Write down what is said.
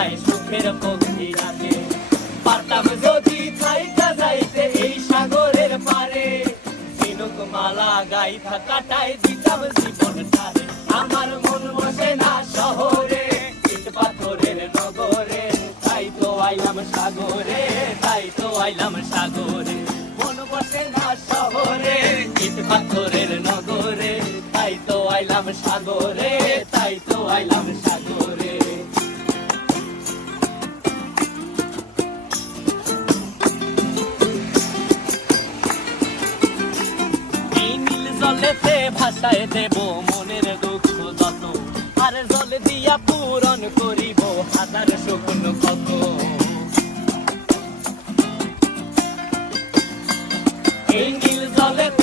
যায় সুখের পক্ষী রাতে। পারতাম যদি থাইকা যাইতে এই সাগরের পারে, ঝিনুক মালা গাইথা কাটায় দিতাম জীবনটারে। আমার মন বসে না শহরে, ইট পাথরের নগরে, তাই তো আইলাম সাগরে, তাই তো আইলাম সাগরে। মন বসে না শহরে, ইট পাথরের নগরে, তাই তো আইলাম সাগরে, তাই তো আইলাম সাগরে। এই নীল জলেতে ভাসায় দেব মনের দুঃখ যত, আর জল দিয়া পূরণ করিব হাজার শুকন কত। এই নীল জলেতে